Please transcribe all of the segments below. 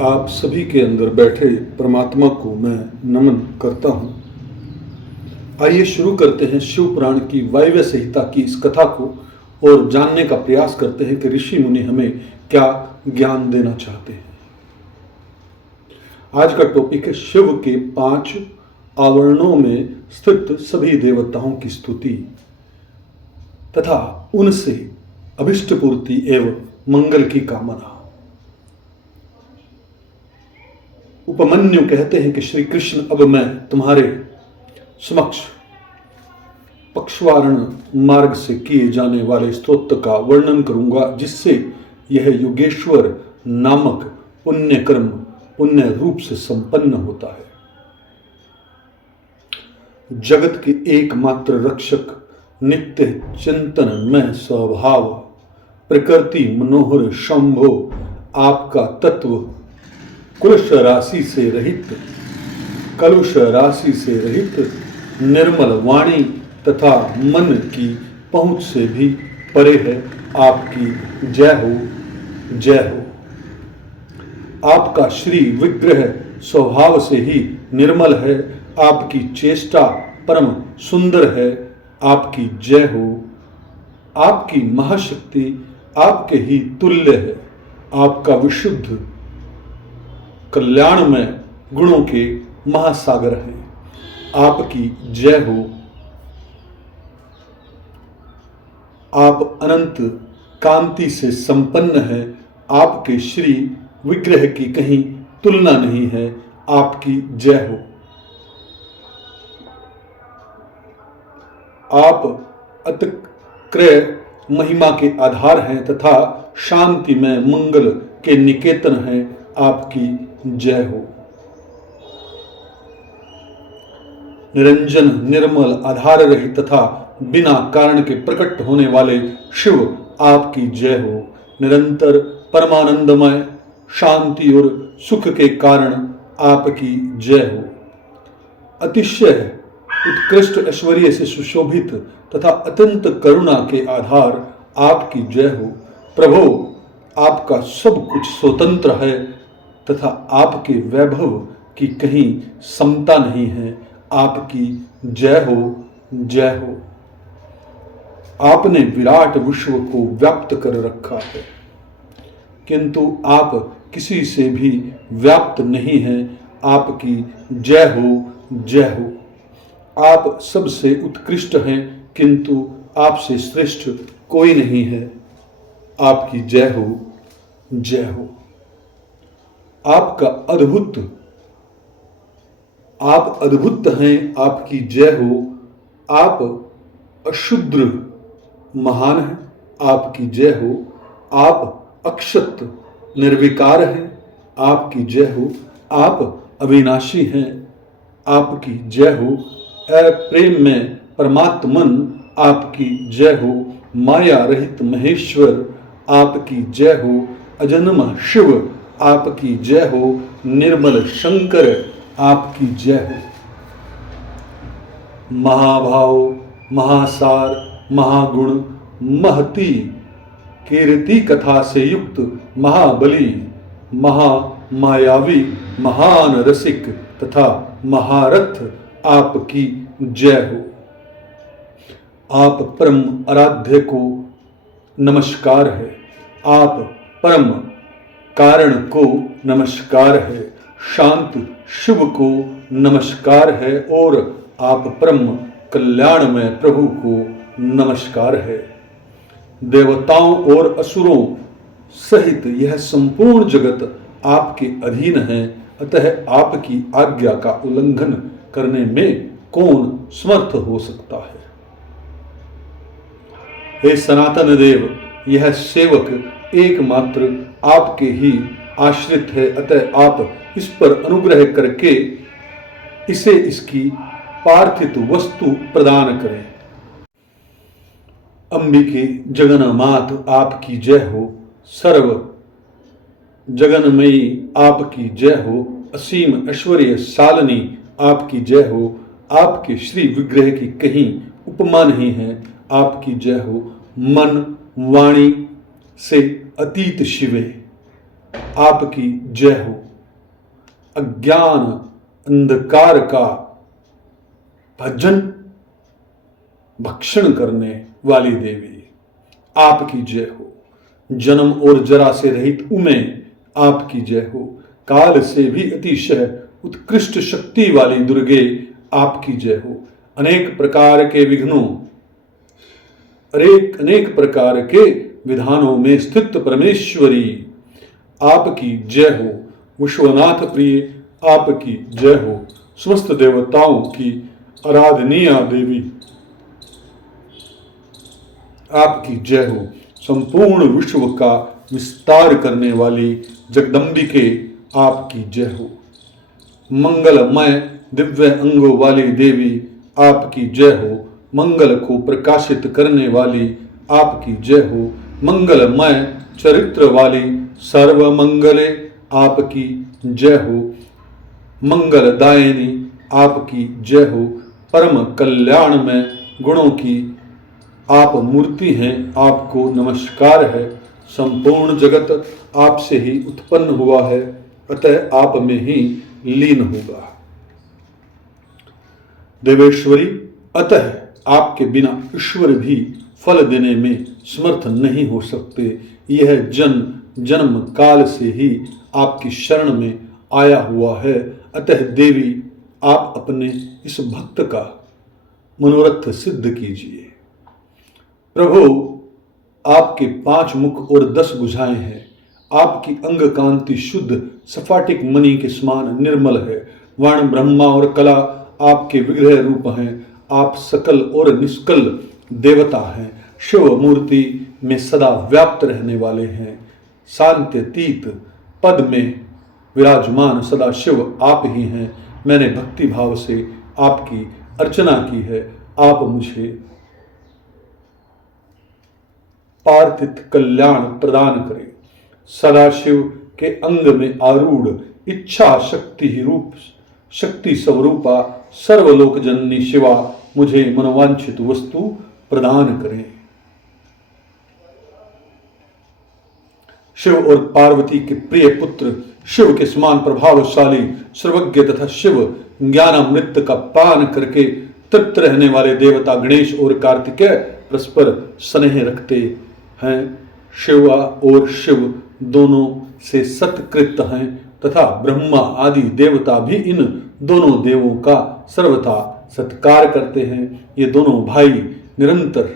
आप सभी के अंदर बैठे परमात्मा को मैं नमन करता हूँ। आइए शुरू करते हैं शिव पुराण की वायव्य संहिता की इस कथा को और जानने का प्रयास करते हैं कि ऋषि मुनि हमें क्या ज्ञान देना चाहते हैं। आज का टॉपिक है शिव के 5 आवरणों में स्थित सभी देवताओं की स्तुति तथा उनसे अभिष्ट पूर्ति एवं मंगल की कामना। उपमन्यु कहते हैं कि श्री कृष्ण, अब मैं तुम्हारे समक्ष पक्षवारण मार्ग से किए जाने वाले स्तोत्र का वर्णन करूंगा, जिससे यह योगेश्वर नामक पुण्य कर्म पुण्य रूप से संपन्न होता है। जगत के एकमात्र रक्षक, नित्य चिंतन में स्वभाव, प्रकृति मनोहर शंभो, आपका तत्व कुलश राशि से रहित, कलुष राशि से रहित, निर्मल वाणी तथा मन की पहुंच से भी परे है। आपकी जय हो, जय हो। आपका श्री विग्रह स्वभाव से ही निर्मल है। आपकी चेष्टा परम सुंदर है। आपकी जय हो। आपकी महाशक्ति आपके ही तुल्य है। आपका विशुद्ध कल्याण में गुणों के महासागर हैं। आपकी जय हो। आप अनंत कांति से संपन्न है। आपके श्री विग्रह की कहीं तुलना नहीं है। आपकी जय हो। आप अतिक्रय महिमा के आधार हैं तथा शांति में मंगल के निकेतन हैं। आपकी जय हो। निरंजन निर्मल आधार रहित तथा बिना कारण के प्रकट होने वाले शिव, आपकी जय हो। निरंतर परमानंदमय शांति और सुख के कारण आपकी जय हो। अतिशय उत्कृष्ट ऐश्वर्य से सुशोभित तथा अत्यंत करुणा के आधार आपकी जय हो। प्रभो, आपका सब कुछ स्वतंत्र है तथा आपके वैभव की कहीं समता नहीं है। आपकी जय हो, जय हो। आपने विराट विश्व को व्याप्त कर रखा है, किंतु आप किसी से भी व्याप्त नहीं हैं। आपकी जय हो, जय हो। आप सबसे उत्कृष्ट हैं, किंतु आपसे श्रेष्ठ कोई नहीं है। आपकी जय हो, जय हो। आपका आप अद्भुत हैं। आपकी जय हो। आप अशुद्र महान हैं। आपकी जय हो। आप अक्षत निर्विकार हैं। आपकी जय हो। आप अविनाशी हैं। आपकी जय हो। प्रेम में परमात्मन, आपकी जय हो। माया रहित महेश्वर, आपकी जय हो। अजन्म शिव, आपकी जय हो। निर्मल शंकर, आपकी जय हो। महाभाव, महासार, महागुण, महती कीर्ति कथा से युक्त महाबली, महामायावी, महान रसिक तथा महारथ, आपकी जय हो। आप परम आराध्य को नमस्कार है। आप परम कारण को नमस्कार है। शांत शिव को नमस्कार है और आप परम कल्याण में प्रभु को नमस्कार है। देवताओं और असुरों सहित यह संपूर्ण जगत आपके अधीन है, अतः आपकी आज्ञा का उल्लंघन करने में कौन समर्थ हो सकता है। हे सनातन देव, यह सेवक एकमात्र आपके ही आश्रित है, अतः आप इस पर अनुग्रह करके इसे इसकी पार्थिव वस्तु प्रदान करें। अंबिके जगन्मात, आपकी जय हो। सर्व जगन्मयी, आपकी जय हो। असीम ऐश्वर्य शालिनी, आपकी जय हो। आपके श्री विग्रह की कहीं उपमा नहीं है। आपकी जय हो। मन वाणी से अतीत शिवे, आपकी जय हो। अज्ञान अंधकार का भजन भक्षण करने वाली देवी, आपकी जय हो। जन्म और जरा से रहित उमे, आपकी जय हो। काल से भी अतिशय उत्कृष्ट शक्ति वाली दुर्गे, आपकी जय हो। अनेक प्रकार के विघ्नों, अनेक प्रकार के विधानों में स्थित परमेश्वरी, आपकी जय हो। विश्वनाथ प्रिय, आपकी जय हो। समस्त देवताओं की आराधनीय देवी, आपकी जय हो। संपूर्ण विश्व का विस्तार करने वाली जगदम्बिके, आपकी जय हो। मंगलमय दिव्य अंगों वाली देवी, आपकी जय हो। मंगल को प्रकाशित करने वाली, आपकी जय हो। मंगलमय चरित्र वाली सर्व मंगले, आपकी जय हो। मंगलदायिनी, आपकी जय हो। परम कल्याण में गुणों की आप मूर्ति हैं, आपको नमस्कार है। संपूर्ण जगत आपसे ही उत्पन्न हुआ है, अतः आप में ही लीन होगा। देवेश्वरी, अतः आपके बिना ईश्वर भी फल देने में समर्थ नहीं हो सकते। यह जन्म काल से ही आपकी शरण में आया हुआ है। अतः देवी, आप अपने इस भक्त का मनोरथ सिद्ध कीजिए। प्रभु, आपके 5 मुख और 10 भुजाएं हैं। आपकी अंग कांति शुद्ध सफाटिक मणि के समान निर्मल है। वर्ण, ब्रह्मा और कला आपके विग्रह रूप हैं। आप सकल और निष्कल देवता हैं। शिव मूर्ति में सदा व्याप्त रहने वाले हैं। शांत्यतीत पद में विराजमान सदा शिव आप ही हैं। मैंने भक्ति भाव से आपकी अर्चना की है। आप मुझे पार्थिव कल्याण प्रदान करें। सदाशिव के अंग में आरूढ़ इच्छा शक्ति रूप शक्ति स्वरूपा सर्वलोक जननी शिवा, मुझे मनोवांछित वस्तु प्रदान करें। शिव और पार्वती के प्रिय पुत्र, शिव के समान प्रभावशाली, सर्वज्ञ तथा शिव ज्ञानामृत का पान करके तृप्त रहने वाले देवता गणेश और कार्तिकेय परस्पर स्नेह रखते हैं। शिवा और शिव दोनों से सत्कृत हैं तथा ब्रह्मा आदि देवता भी इन दोनों देवों का सर्वथा सत्कार करते हैं। ये दोनों भाई निरंतर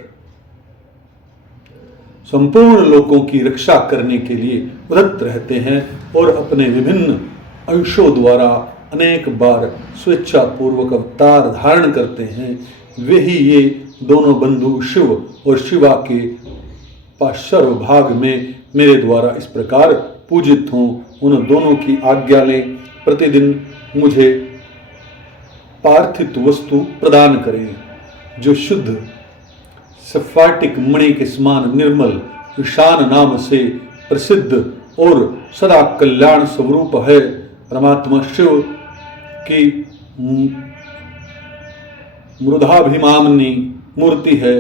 संपूर्ण लोकों की रक्षा करने के लिए उद्यत रहते हैं और अपने विभिन्न अंशों द्वारा अनेक बार स्वेच्छा पूर्वक अवतार धारण करते हैं। वे ही ये दोनों बंधु शिव और शिवा के पार्श्व भाग में मेरे द्वारा इस प्रकार पूजित हों। उन दोनों की आज्ञा लें, प्रतिदिन मुझे पार्थिव वस्तु प्रदान करें जो शुद्ध सफाटिक मणि के समान निर्मल ईशान नाम से प्रसिद्ध और सदा कल्याण स्वरूप है। परमात्मा शिव की मृदाभिमानी मूर्ति है।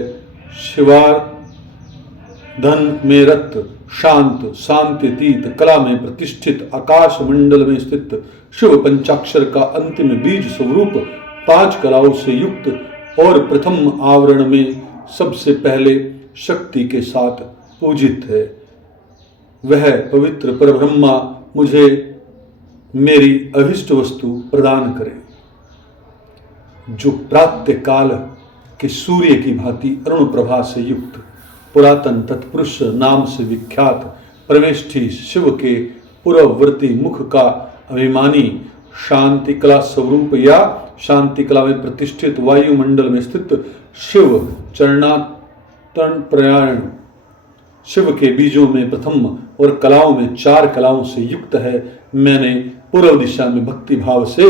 शिवार धन में रत शांत शांतितीत कला में प्रतिष्ठित आकाश मंडल में स्थित शिव पंचाक्षर का अंतिम बीज स्वरूप 5 कलाओं से युक्त और प्रथम आवरण में सबसे पहले शक्ति के साथ पूजित है। वह पवित्र परब्रह्मा मुझे मेरी अभिष्ट वस्तु प्रदान करे, जो प्रातः काल के सूर्य की भांति अरुण प्रभा से युक्त पुरातन तत्पुरुष नाम से विख्यात परमेष्ठी शिव के पूर्ववर्ती मुख का अभिमानी शांति कला स्वरूप या शांति कला में प्रतिष्ठित वायुमंडल में स्थित शिव चरणातन प्रयाण शिव के बीजों में प्रथम और कलाओं में 4 कलाओं से युक्त है। मैंने पूर्व दिशा में भक्ति भाव से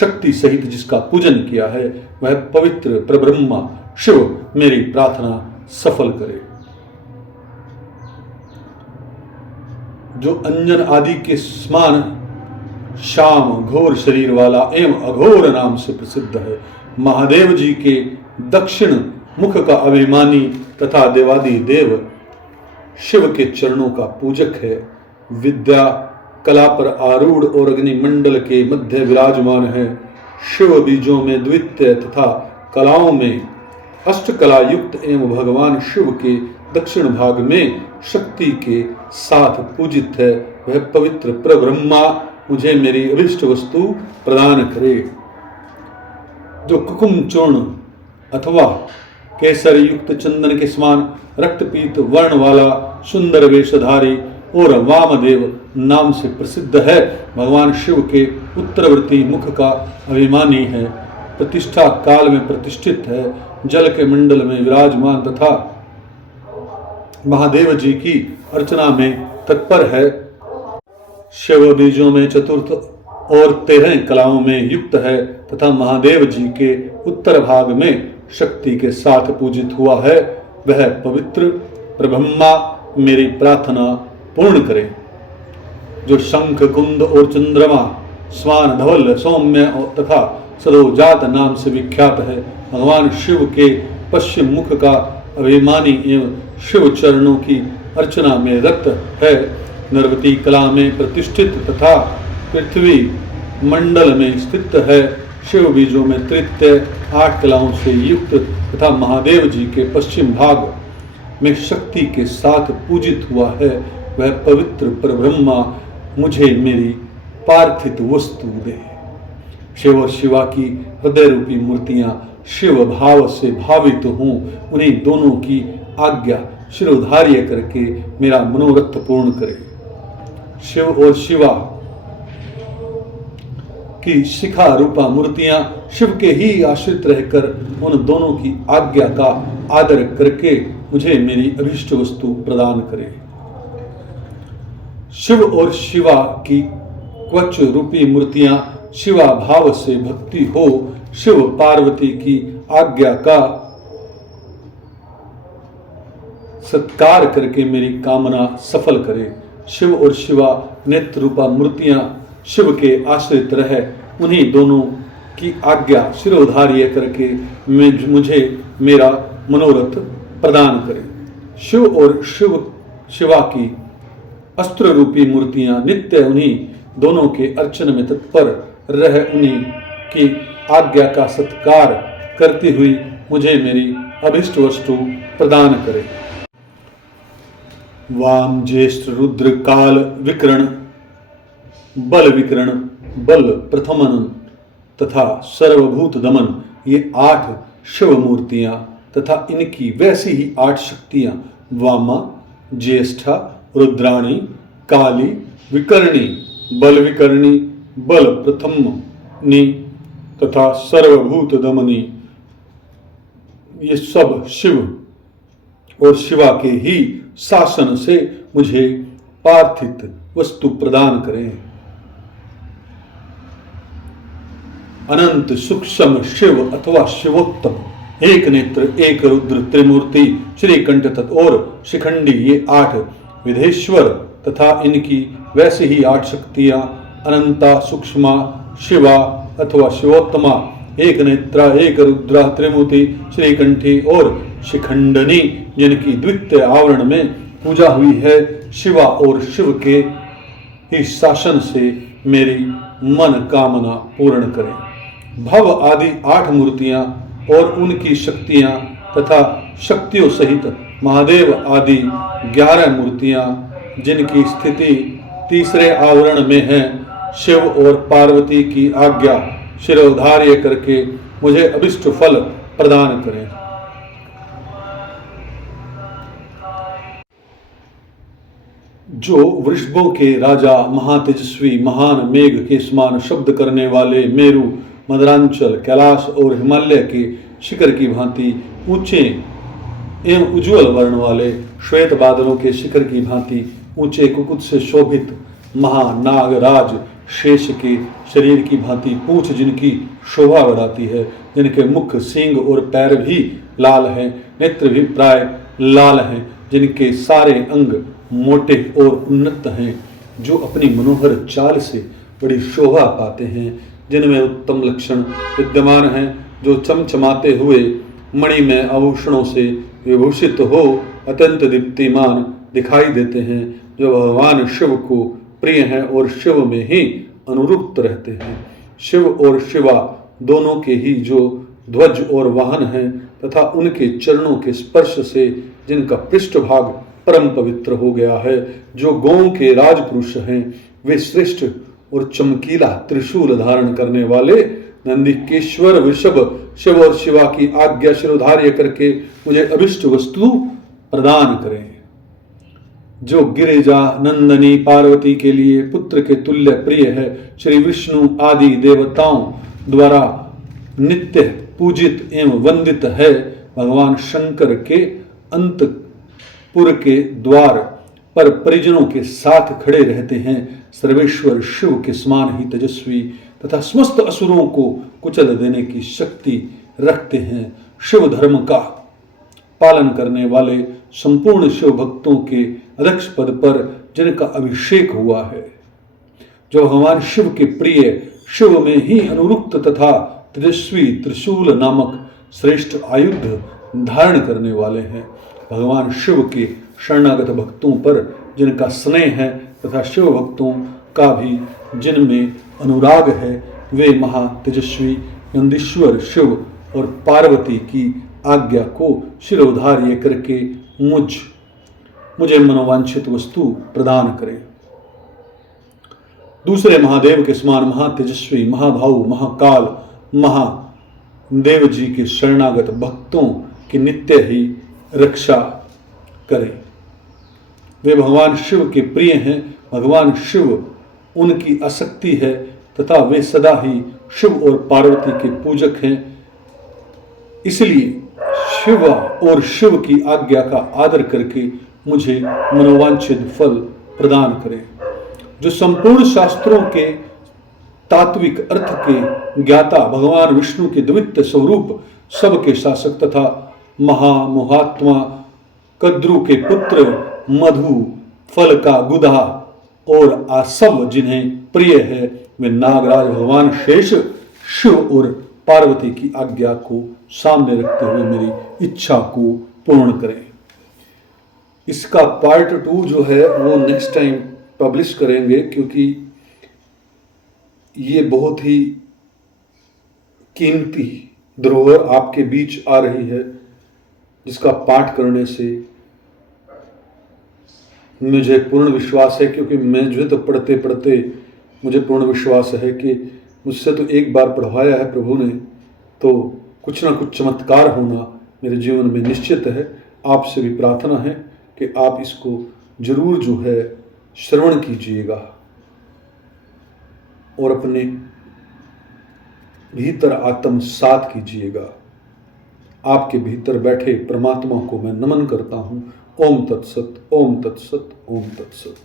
शक्ति सहित जिसका पूजन किया है, वह पवित्र परब्रह्मा शिव मेरी प्रार्थना सफल करे। जो अंजन आदि के समान श्याम घोर शरीर वाला एवं अघोर नाम से प्रसिद्ध है, महादेव जी के दक्षिण मुख का अभिमानी तथा देवादि देव शिव के चरणों का पूजक है। विद्या कला पर आरूढ़ और अग्निमंडल के मध्य विराजमान है। शिव बीजों में द्वितीय तथा कलाओं में अष्टकला युक्त एवं भगवान शिव के दक्षिण भाग में शक्ति के साथ पूजित है। वह पवित्र परब्रह्मा मुझे मेरी अभिष्ट वस्तु प्रदान करे। जो कुकुम चूर्ण अथवा केसर युक्त चंदन के समान रक्तपीत वर्ण वाला सुंदर वेशधारी और वामदेव नाम से प्रसिद्ध है, भगवान शिव के उत्तरवर्ती मुख का अभिमानी है, प्रतिष्ठा काल में प्रतिष्ठित है, जल के मंडल में विराजमान तथा महादेव जी की अर्चना में तत्पर है। शिव बीजों में चतुर्थ और 13 कलाओं में युक्त है तथा महादेव जी के उत्तर भाग में शक्ति के साथ पूजित हुआ है। वह पवित्र परब्रह्मा मेरी प्रार्थना पूर्ण करे। जो शंख कुंद और चंद्रमा स्वान धवल सौम्य तथा सदोजात नाम से विख्यात है, भगवान शिव के पश्चिम मुख का अभिमानी एवं शिव चरणों की अर्चना में रत है, निर्वती कला में प्रतिष्ठित तथा पृथ्वी मंडल में स्थित है। शिव बीजों में तृतीय 8 कलाओं से युक्त तथा महादेव जी के पश्चिम भाग में शक्ति के साथ पूजित हुआ है। वह पवित्र परब्रह्मा मुझे मेरी पार्थिव वस्तु दे। शिव और शिवा की हृदय रूपी मूर्तियां शिव भाव से भावित हूँ, उन्हीं दोनों की आज्ञा शिरोधार्य करके मेरा मनोरथ पूर्ण करे। शिव और शिवा की शिखा रूपा मूर्तियां शिव के ही आश्रित रहकर उन दोनों की आज्ञा का आदर करके मुझे मेरी अभिष्ट वस्तु प्रदान करे। शिव और शिवा की क्वच रूपी मूर्तियां शिवा भाव से भक्ति हो शिव पार्वती की आज्ञा का सत्कार करके मेरी कामना सफल करे। शिव और शिवा नेत्र रूपा मूर्तियां शिव के आश्रित रहे, उन्हीं दोनों की आज्ञा शिरोधार्य करके मुझे मेरा मनोरथ प्रदान करे। शिव और शिवा की अस्त्र रूपी मूर्तियां नित्य उन्हीं दोनों के अर्चन में तत्पर रह उन्हीं की आज्ञा का सत्कार करती हुई मुझे मेरी अभिष्ट वस्तु प्रदान करे। वाम ज्येष्ठ रुद्र काल विकरण बल प्रथमन तथा सर्वभूत दमन, ये 8 शिव मूर्तियां तथा इनकी वैसी ही 8 शक्तियां वामा ज्येष्ठा रुद्राणी काली विकर्णी बल प्रथमनी तथा सर्वभूत दमनी, ये सब शिव और शिवा के ही शासन से मुझे पार्थिव वस्तु प्रदान करें। अनंत सूक्ष्म शिव अथवा शिवोत्तम, एक नेत्र एक रुद्र त्रिमूर्ति श्रीकंठ और शिखंडी, ये 8 विधेश्वर तथा इनकी वैसे ही 8 शक्तियां अनंता सूक्ष्मा शिवा अथवा शिवोत्तमा, एक नेत्रा एक रुद्रा त्रिमूर्ति श्रीकंठी और शिखंडनी, जिनकी द्वितीय आवरण में पूजा हुई है। शिवा और शिव के ही शासन से मेरी मन कामना पूर्ण करें। भव आदि 8 मूर्तियां और उनकी शक्तियां तथा शक्तियों सहित महादेव आदि 11 मूर्तियां, जिनकी स्थिति तीसरे आवरण में है, शिव और पार्वती की आज्ञा शिरोधार्य करके मुझे अभिष्ट फल प्रदान करें। जो वृषभों के राजा महातेजस्वी महान मेघ के समान शब्द करने वाले मेरु मदरांचल कैलाश और हिमालय के शिखर की भांति ऊंचे एवं उज्ज्वल वर्ण वाले श्वेत बादलों के शिखर की भांति ऊंचे कुकुट से शोभित महानागराज शेष के शरीर की भांति पूंछ जिनकी शोभा बढ़ाती है, जिनके मुख सींग और पैर भी लाल हैं, नेत्र भी प्राय लाल हैं, जिनके सारे अंग मोटे और उन्नत हैं, जो अपनी मनोहर चाल से बड़ी शोभा पाते हैं, जिनमें उत्तम लक्षण विद्यमान हैं, जो चमचमाते हुए मणिमय आभूषणों से विभूषित हो अत्यंत दीप्तिमान दिखाई देते हैं, जो भगवान शिव को प्रिय हैं और शिव में ही अनुरुक्त रहते हैं। शिव और शिवा दोनों के ही जो ध्वज और वाहन हैं तथा उनके चरणों के स्पर्श से जिनका पृष्ठभाग परम पवित्र हो गया है, जो गौओं के राजपुरुष हैं, वे श्रेष्ठ और चमकीला त्रिशूल धारण करने वाले नंदिकेश्वर वृषभ शिव और शिवा की आज्ञा शिरोधार्य करके मुझे अभिष्ट वस्तु प्रदान करें। जो गिरिजा नंदनी पार्वती के लिए पुत्र के तुल्य प्रिय है, श्री विष्णु आदि देवताओं द्वारा नित्य पूजित एवं वंदित है, भगवान शंकर के अंतपुर के द्वार पर परिजनों के साथ खड़े रहते हैं, सर्वेश्वर शिव के समान ही तेजस्वी तथा समस्त असुरों को कुचल देने की शक्ति रखते हैं। शिव धर्म का पालन करने वाले संपूर्ण शिव भक्तों के अध्यक्ष पद पर जिनका अभिषेक हुआ है, जो भगवान शिव के प्रिय शिव में ही अनुरुक्त तथा तेजस्वी त्रिशूल नामक श्रेष्ठ आयुध धारण करने वाले हैं, भगवान शिव के शरणागत भक्तों पर जिनका स्नेह है तथा शिव भक्तों का भी जिनमें अनुराग है, वे महा तेजस्वी नंदीश्वर शिव और पार्वती की आज्ञा को शिरोधार्य करके मुझे मनोवांछित वस्तु प्रदान करें। दूसरे महादेव के समान महातेजस्वी महाभाऊ महाकाल महादेव जी के शरणागत भक्तों की नित्य ही रक्षा करें। वे भगवान शिव के प्रिय हैं, भगवान शिव उनकी आसक्ति है तथा वे सदा ही शिव और पार्वती के पूजक हैं। इसलिए शिव और शिव की आज्ञा का आदर करके मुझे मनोवांछित फल प्रदान करें। जो संपूर्ण शास्त्रों के तात्विक अर्थ के ज्ञाता भगवान विष्णु के द्वितीय स्वरूप सबके शासक तथा महामहात्मा कद्रु के पुत्र मधु फल का गुदा और आसव जिन्हें प्रिय है, वे नागराज भगवान शेष शिव और पार्वती की आज्ञा को सामने रखते हुए मेरी इच्छा को पूर्ण करें। इसका पार्ट 2 जो है वो नेक्स्ट टाइम पब्लिश करेंगे, क्योंकि ये बहुत ही कीमती धरोहर आपके बीच आ रही है, जिसका पाठ करने से मुझे पूर्ण विश्वास है, क्योंकि मुझे तो पढ़ते पढ़ते मुझे पूर्ण विश्वास है कि मुझसे तो एक बार पढ़वाया है प्रभु ने, तो कुछ ना कुछ चमत्कार होना मेरे जीवन में निश्चित है। आपसे भी प्रार्थना है कि आप इसको जरूर जो है श्रवण कीजिएगा और अपने भीतर आत्मसात कीजिएगा। आपके भीतर बैठे परमात्मा को मैं नमन करता हूँ। ओम तत्सत, ओम तत्सत, ओम तत्सत।